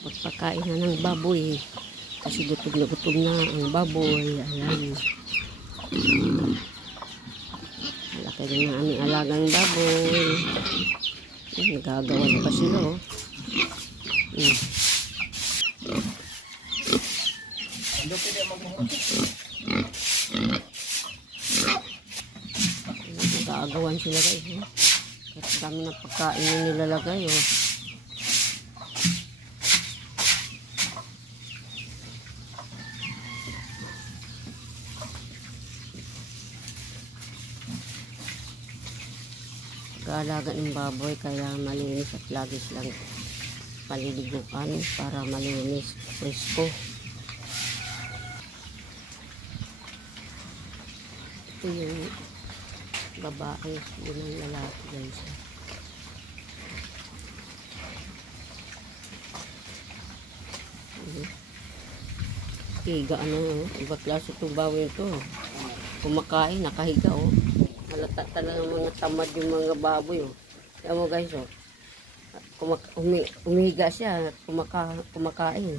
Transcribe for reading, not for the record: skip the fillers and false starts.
Pagpakain na ng baboy. Kasi gutom na ang baboy. Ayan. Malaki rin na aming alagang baboy. Nagagawan pa sila, oh. Nagagawan sila, guys, oh. Kasi dami na pagkain yung nilalagay, oh. Pag-aalaga ng baboy kaya malinis at lagi silang paliliguan para malinis, presko. Ito yung babae, yun ang lalaki, guys. Higa, ano, iba klase itong baboy ito. Kumakain, nakahiga, oh. Halata talaga mga tamad yung mga baboy, oh. Kaya mo, guys, oh. Umihiga siya, kumakain.